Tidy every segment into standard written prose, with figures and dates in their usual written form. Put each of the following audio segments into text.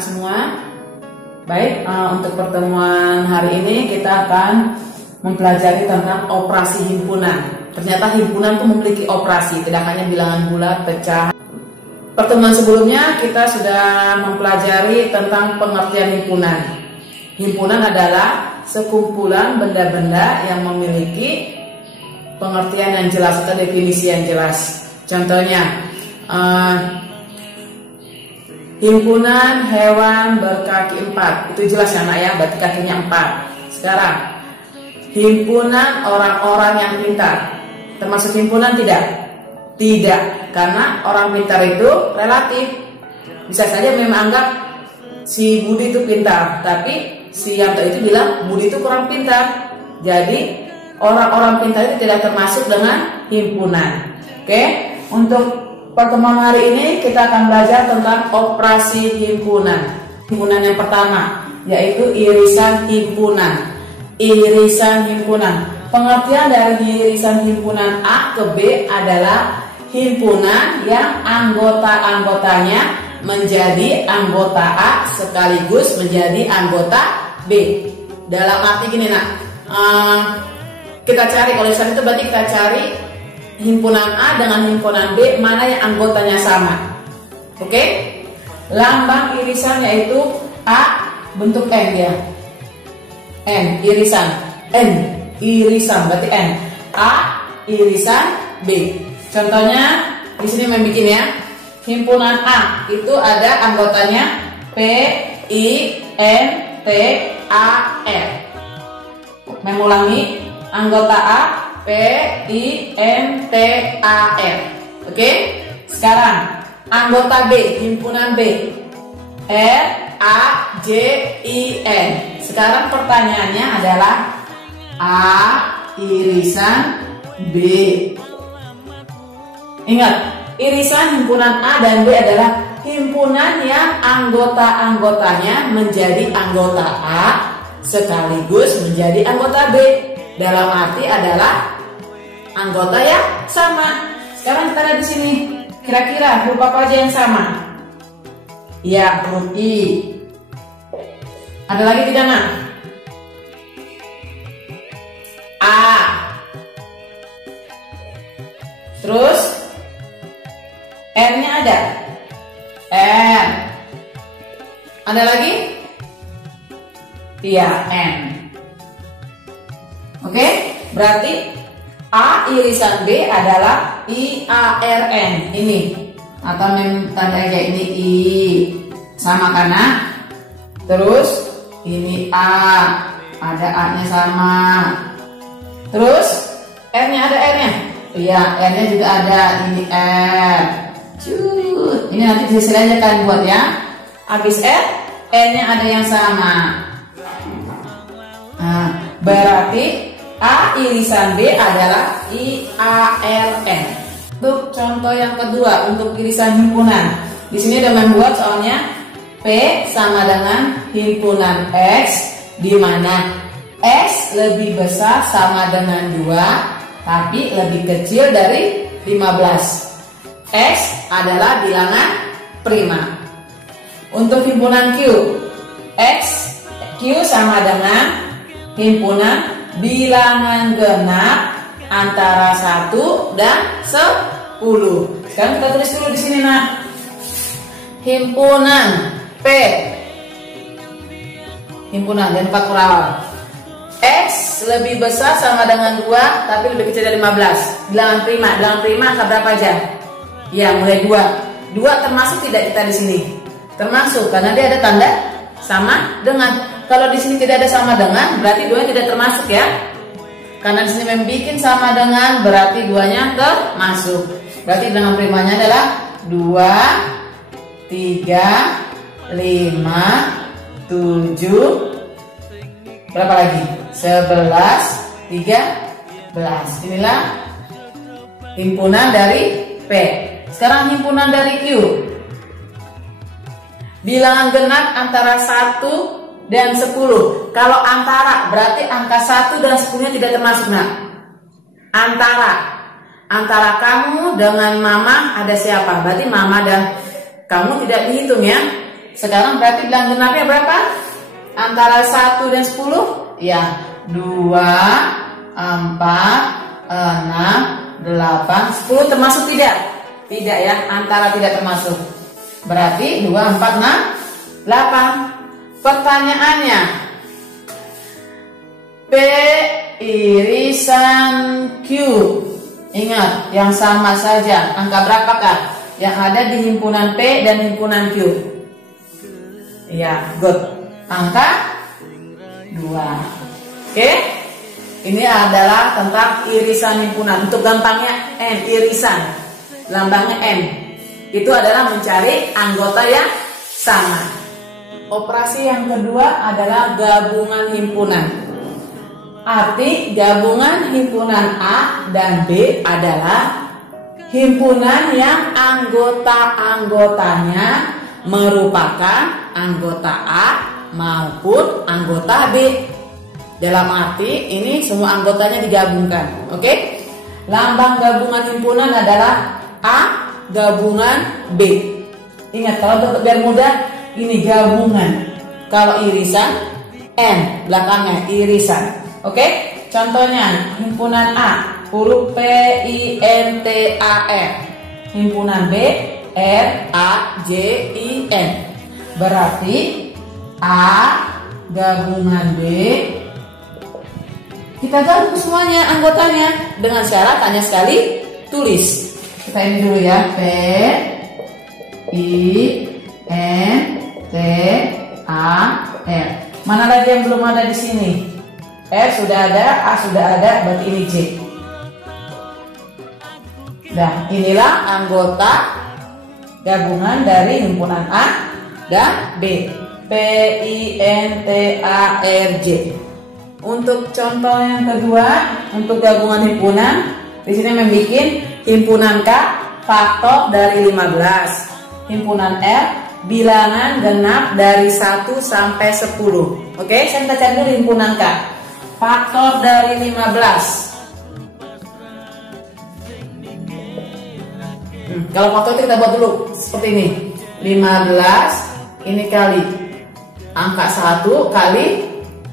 anak-anak semua. Baik, untuk pertemuan hari ini kita akan mempelajari tentang operasi himpunan. Ternyata himpunan itu memiliki operasi, tidak hanya bilangan bulat, pecah. Pertemuan sebelumnya kita sudah mempelajari tentang pengertian himpunan. Himpunan adalah sekumpulan benda-benda yang memiliki pengertian yang jelas atau definisi yang jelas. Contohnya, himpunan hewan berkaki 4, itu jelas ya nak ya, berarti kakinya 4. Sekarang, himpunan orang-orang yang pintar, termasuk himpunan tidak? Tidak, karena orang pintar itu relatif. Bisa saja memang anggap si Budi itu pintar, tapi si Yanto itu bilang Budi itu kurang pintar. Jadi orang-orang pintar itu tidak termasuk dengan himpunan. Oke, untuk pertemuan hari ini kita akan belajar tentang operasi himpunan. Himpunan yang pertama yaitu irisan himpunan. Irisan himpunan. Pengertian dari irisan himpunan A ke B adalah himpunan yang anggota-anggotanya menjadi anggota A sekaligus menjadi anggota B. Dalam arti gini nak, kita cari, kalau misalnya itu berarti kita cari himpunan A dengan himpunan B, mana yang anggotanya sama. Oke? Lambang irisan yaitu A bentuk N ya. N irisan, N irisan berarti N. A irisan B. Contohnya di sini membikin ya. Himpunan A itu ada anggotanya P I N T A R. Mengulangi, anggota A P I N T A R. Oke? Sekarang anggota B, himpunan B R A J I N. Sekarang pertanyaannya adalah A irisan B. Ingat, irisan himpunan A dan B adalah himpunan yang anggota-anggotanya menjadi anggota A sekaligus menjadi anggota B. Dalam arti adalah anggota yang sama. Sekarang kita lihat di sini. Kira-kira huruf apa aja yang sama? Ya, huruf I. Ada lagi tidak nak? A. Terus N-nya ada? N. Ada lagi? Iya, N. Oke, berarti A irisan B adalah IARN ini, atau tanda aja ini I, sama karena. Terus ini A, ada A-nya sama. Terus R-nya ada R-nya? Iya, R-nya juga ada, ini R. Ini nanti disesuaikan aja kalian buat ya. Habis R, N-nya ada yang sama. Nah, berarti A irisan B adalah IARN. Untuk contoh yang kedua untuk irisan himpunan. Di sini ada membuat soalnya P sama dengan himpunan X, di mana X lebih besar sama dengan 2, tapi lebih kecil dari 15. X adalah bilangan prima. Untuk himpunan Q, Q sama dengan himpunan bilangan genap antara 1 dan 10. Sekarang kita tulis dulu di sini nak. Himpunan P. Himpunan dan 4 kurawal. X lebih besar sama dengan 2 tapi lebih kecil dari 15. Bilangan prima. Bilangan prima angka berapa aja? Ya, mulai 2. 2 termasuk tidak kita di sini? Termasuk karena dia ada tanda sama dengan. Kalau di sini tidak ada sama dengan, berarti 2 tidak termasuk ya. Karena di sini membuat sama dengan, berarti 2-nya termasuk. Berarti bilangan primanya adalah 2, 3, 5, 7, berapa lagi? 11, 13. Inilah himpunan dari P. Sekarang himpunan dari Q. Bilangan genap antara 1 dan 10. Kalau antara berarti angka 1 dan 10-nya tidak termasuk nak. Antara kamu dengan mama ada siapa? Berarti mama dan kamu tidak dihitung ya. Sekarang berarti bilang genapnya berapa? Antara 1 dan 10? Ya, 2, 4, 6, 8, 10 termasuk tidak? Tidak ya, antara tidak termasuk. Berarti 2, 4, 6, 8. Pertanyaannya, P irisan Q. Ingat, yang sama saja. Angka berapakah yang ada di himpunan P dan himpunan Q? Ya, good. Angka 2. Oke? Ini adalah tentang irisan himpunan. Untuk gampangnya N, irisan. Lambangnya N. Itu adalah mencari anggota yang sama. Operasi yang kedua adalah gabungan himpunan. Arti gabungan himpunan A dan B adalah himpunan yang anggota-anggotanya merupakan anggota A maupun anggota B. Dalam arti ini semua anggotanya digabungkan. Oke? Lambang gabungan himpunan adalah A gabungan B. Ingat, kalau biar mudah, ini gabungan. Kalau irisan, N belakangnya irisan. Oke? Contohnya himpunan A, huruf P I N T A R. Himpunan B, R A J I N. Berarti A gabungan B. Kita gabung semuanya anggotanya dengan syarat hanya sekali tulis. Kita ini dulu ya, P I N T A R. Mana lagi yang belum ada di sini? R sudah ada, A sudah ada, berarti ini J. Nah, inilah anggota gabungan dari himpunan A dan B. P I N T A R J. Untuk contoh yang kedua, untuk gabungan himpunan, di sini membuat himpunan K faktor dari 15. Himpunan R bilangan genap dari 1 sampai 10. Oke, saya baca dulu himpunan K. Faktor dari 15. Kalau faktor itu kita buat dulu seperti ini. 15 ini kali angka 1 kali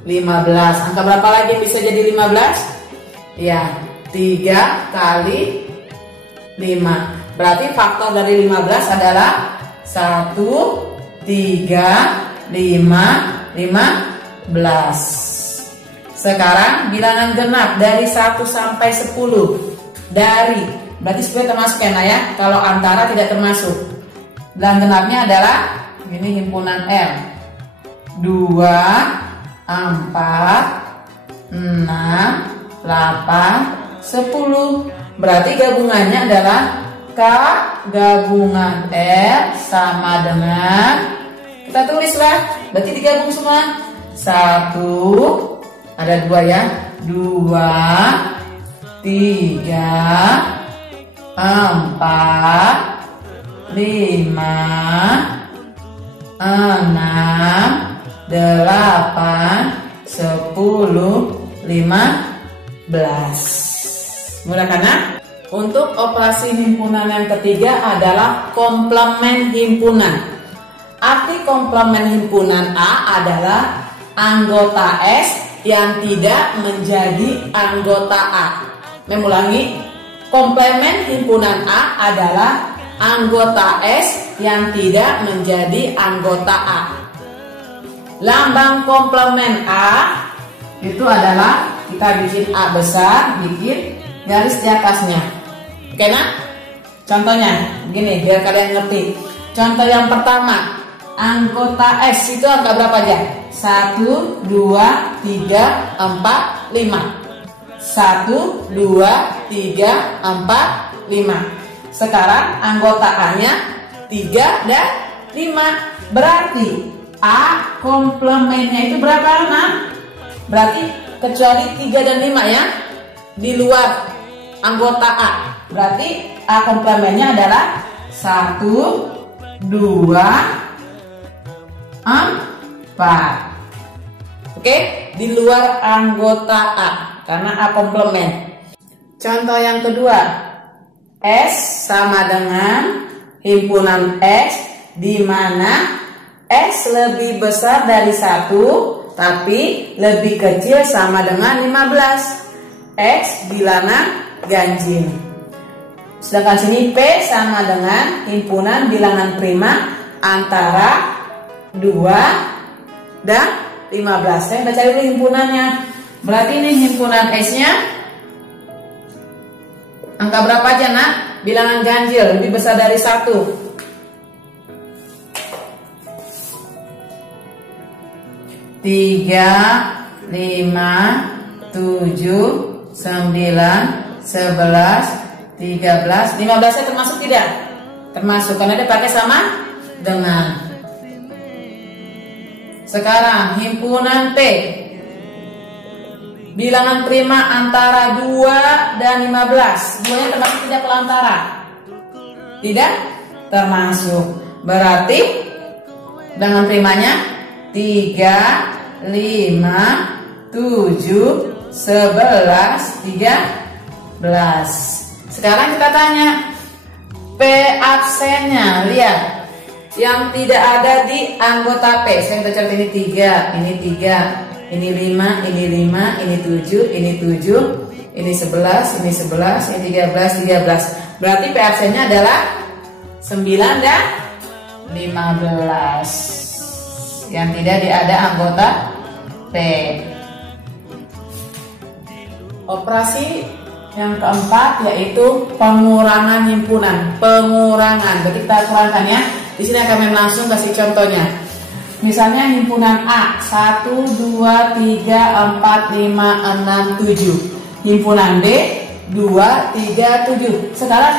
15. Angka berapa lagi yang bisa jadi 15? Ya, 3 kali 5. Berarti faktor dari 15 adalah 1, 3, 5, 15. Sekarang bilangan genap dari 1 sampai 10. Dari, berarti sebenarnya termasuk ya, ya. Kalau antara tidak termasuk. Bilangan genapnya adalah ini himpunan R. 2, 4, 6, 8, 10. Berarti gabungannya adalah K gabungan R sama dengan, kita tulislah, berarti digabung semua. 1, ada 2 ya, 2, 3, 4, 5, 6, 8, 10, 15. Mudah kan? Untuk operasi himpunan yang ketiga adalah komplement himpunan. Arti komplement himpunan A adalah anggota S yang tidak menjadi anggota A. Mengulangi, komplement himpunan A adalah anggota S yang tidak menjadi anggota A. Lambang komplement A itu adalah kita bikin A besar, bikin garis di atasnya. Oke nak? Contohnya begini biar kalian ngerti. Contoh yang pertama, anggota S itu angka berapa aja? 1, 2, 3, 4, 5. 1, 2, 3, 4, 5. Sekarang anggota A-nya 3 dan 5. Berarti A komplemennya itu berapa, Nak? Berarti kecuali 3 dan 5 ya, di luar anggota A. Berarti A komplemennya adalah 1, 2, 4. Oke, di luar anggota A karena A komplemen. Contoh yang kedua, S sama dengan himpunan S di mana X lebih besar dari 1, tapi lebih kecil sama dengan 15. X bilangan ganjil. Sedangkan sini P sama dengan himpunan bilangan prima antara 2 dan 15. Saya baca dulu himpunannya. Berarti ini himpunan S-nya angka berapa aja, Nak? Bilangan ganjil lebih besar dari 1. 3, 5, 7, 9, 11, 13, 15-nya termasuk tidak? Termasuk karena dia pakai sama dengan. Sekarang himpunan T. Bilangan prima antara 2 dan 15. 2-nya termasuk tidak pelantara? Tidak termasuk. Berarti bilangan primanya 3, 5, 7, 11, 13. Sekarang kita tanya P absennya. Lihat, yang tidak ada di anggota P. Saya baca ini 3, ini 3, ini 5, ini 5, ini 7, ini 7, ini 11, ini 11, ini 13, 13. Berarti P absennya adalah 9 dan 15. Yang tidak ada anggota P. Operasi yang keempat yaitu pengurangan himpunan. Pengurangan. Berarti kita kurangkan ya. Di sini akan langsung kasih contohnya. Misalnya himpunan A 1, 2, 3, 4, 5, 6, 7. Himpunan B 2, 3, 7. Sekarang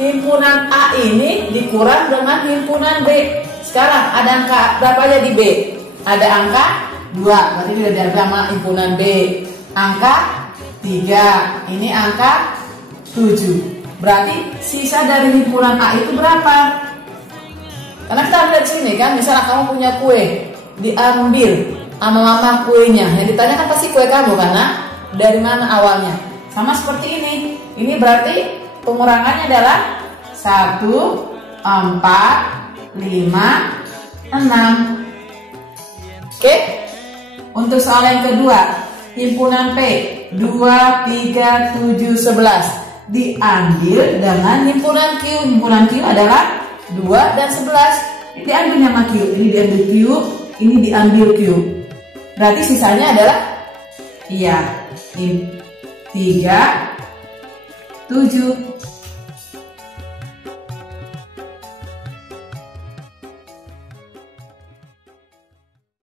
himpunan A ini dikurang dengan himpunan B. Sekarang ada angka berapa aja di B? Ada angka 2. Berarti tidak diambil sama himpunan B. Angka 3. Ini angka 7. Berarti sisa dari himpunan A itu berapa? Karena kita lihat sini kan, misalnya kamu punya kue, diambil sama mama kuenya. Yang ditanyakan pasti kue kamu karena dari mana awalnya. Sama seperti ini. Ini berarti pengurangannya adalah 1, 4, 5, 6. Oke. Untuk soal yang kedua, himpunan P 2, 3, 7, 11 diambil dengan himpunan Q. Himpunan Q adalah 2 dan 11. Ini diambil sama Q, ini diambil Q, ini diambil Q. Berarti sisanya adalah 3, 7.